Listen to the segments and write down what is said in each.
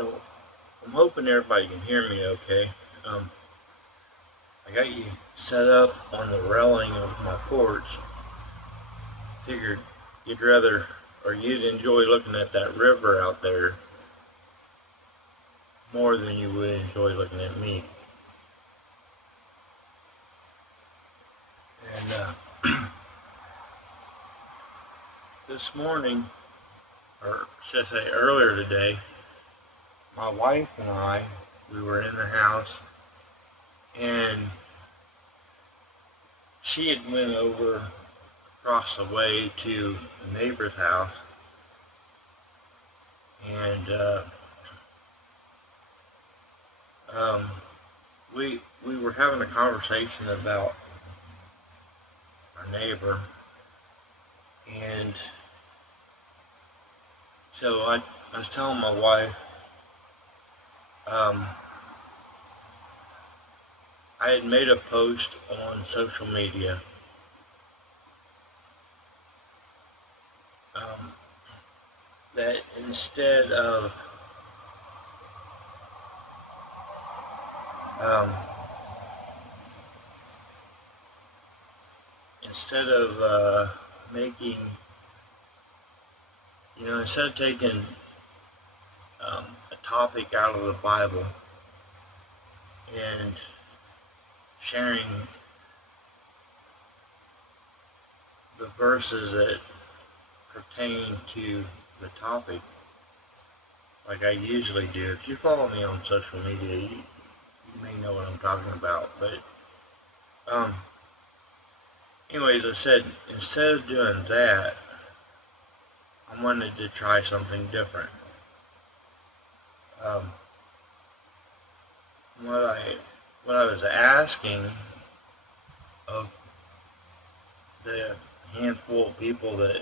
So I'm hoping everybody can hear me okay. I got you set up on the railing of my porch. Figured you'd enjoy looking at that river out there more than you would enjoy looking at me. And this morning, or should I say earlier today, my wife and I, we were in the house, and she had went over across the way to the neighbor's house, and we were having a conversation about our neighbor, and so I was telling my wife, I had made a post on social media that instead of making, instead of taking a topic out of the Bible and sharing the verses that pertain to the topic, like I usually do. If you follow me on social media, you may know what I'm talking about. But anyways, I said instead of doing that, I wanted to try something different. What I was asking of the handful of people that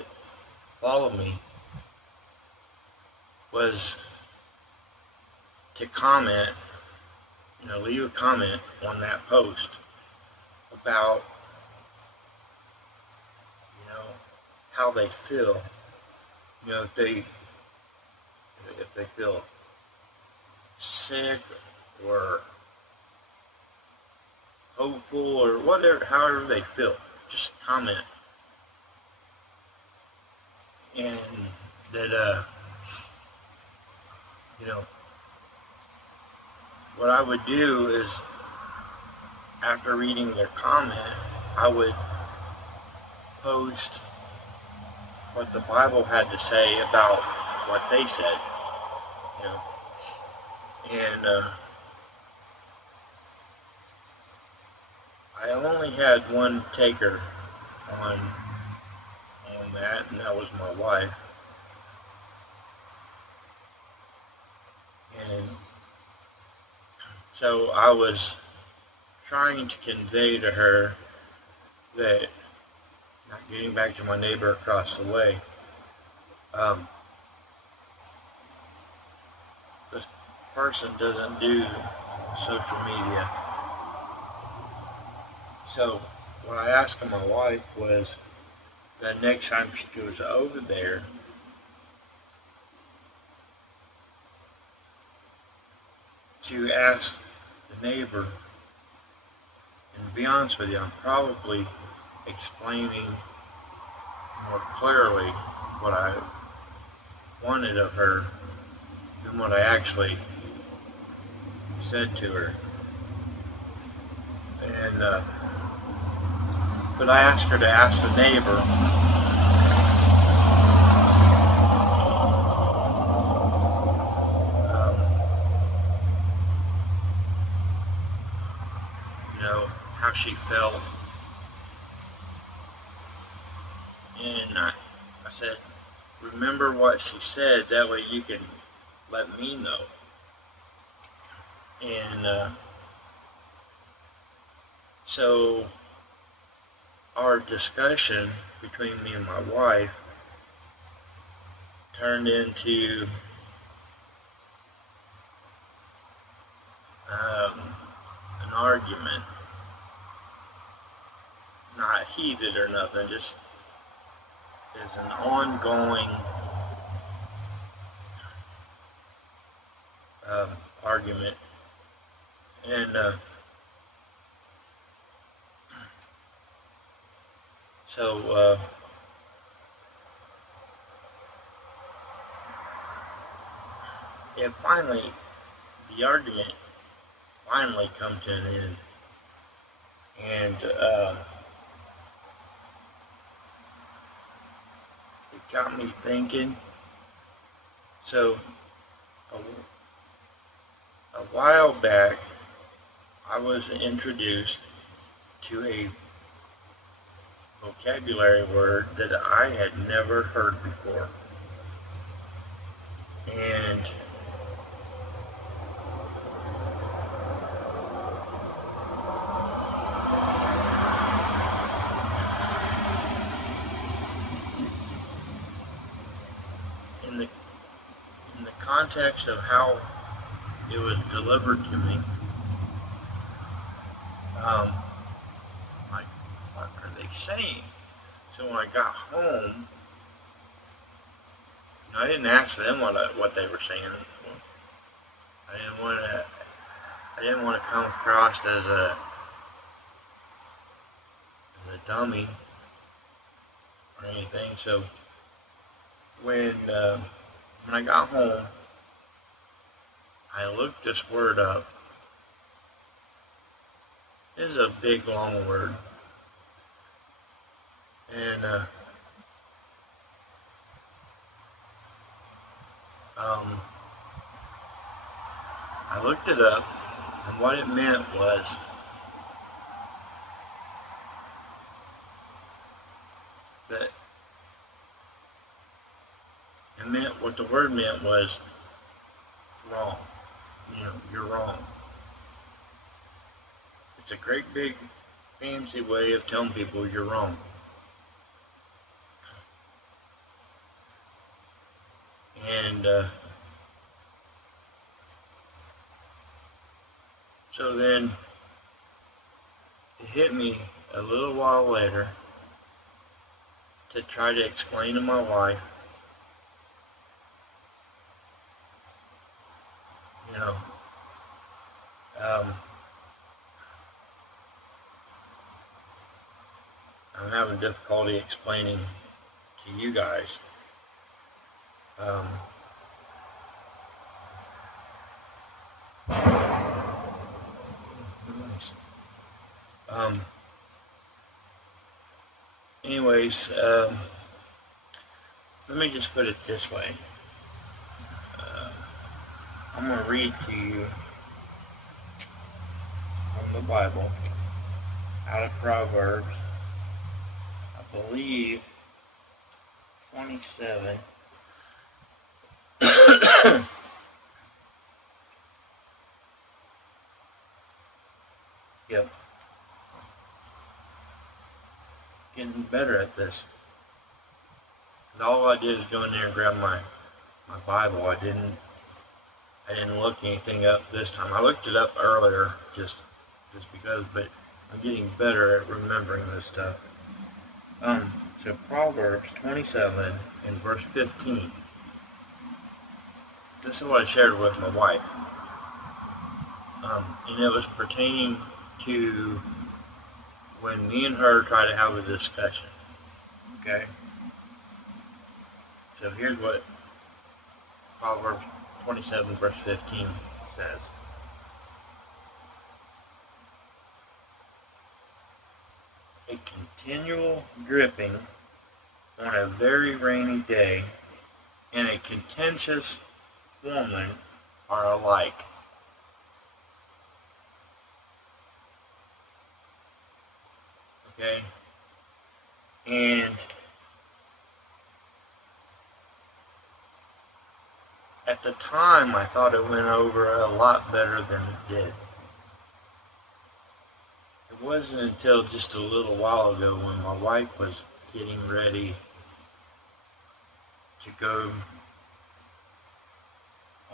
follow me was to comment, leave a comment on that post about, how they feel, if they feel sick or hopeful or whatever, however they feel, just comment. And that, what I would do is, after reading their comment, I would post what the Bible had to say about what they said, and I only had one taker on that, and that was my wife. And so I was trying to convey to her that, not getting back to my neighbor across the way, this person doesn't do social media. So what I asked of my wife was that next time she goes over there, to ask the neighbor, and to be honest with you, I'm probably explaining more clearly what I wanted of her than what I actually said to her. And but I asked her to ask the neighbor how she felt. And I said, remember what she said, that way you can let me know. And so our discussion between me and my wife turned into an argument. Not heated or nothing, just is an ongoing argument. And so it finally, the argument finally come to an end. And it got me thinking. So a while back, I was introduced to a vocabulary word that I had never heard before. And in the context of how it was delivered to me, like, what are they saying? So when I got home, I didn't ask them what they were saying. I didn't want to come across as a dummy or anything. So when I got home, I looked this word up. This is a big long word, and I looked it up, and what it meant was that what the word meant was wrong. You're wrong. It's a great big fancy way of telling people you're wrong. And so then it hit me a little while later to try to explain to my wife, I'm having difficulty explaining to you guys. Anyways, let me just put it this way. I'm going to read to you from the Bible, out of Proverbs, I believe 27. Yep. Getting better at this. And all I did is go in there and grab my Bible. I didn't look anything up this time. I looked it up earlier just because, but I'm getting better at remembering this stuff. So Proverbs 27 and verse 15. This is what I shared with my wife. And it was pertaining to when me and her try to have a discussion. Okay? So here's what Proverbs 27 verse 15 says. A continual dripping on a very rainy day and a contentious woman are alike. Okay? And at the time, I thought it went over a lot better than it did. It wasn't until just a little while ago when my wife was getting ready to go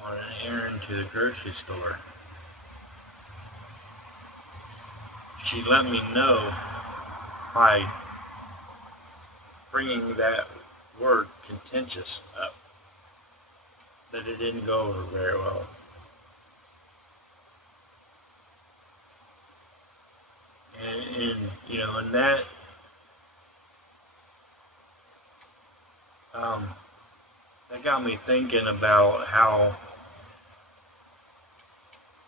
on an errand to the grocery store. She let me know by bringing that word contentious up, that it didn't go over very well. And you know, and that that got me thinking about how,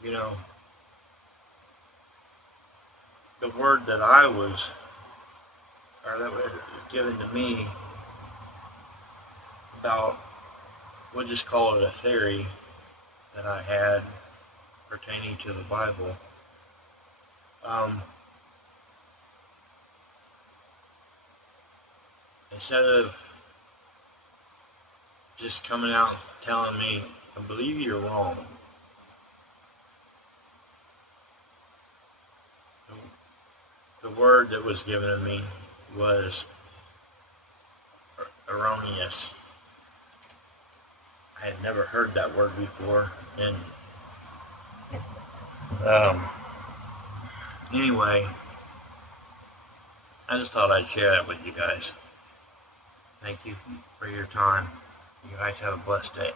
you know, the word that I was, or that was given to me about, we'll just call it a theory that I had pertaining to the Bible. Instead of just coming out and telling me, I believe you're wrong, the word that was given to me was erroneous. I had never heard that word before, and anyway, I just thought I'd share that with you guys. Thank you for your time. You guys have a blessed day.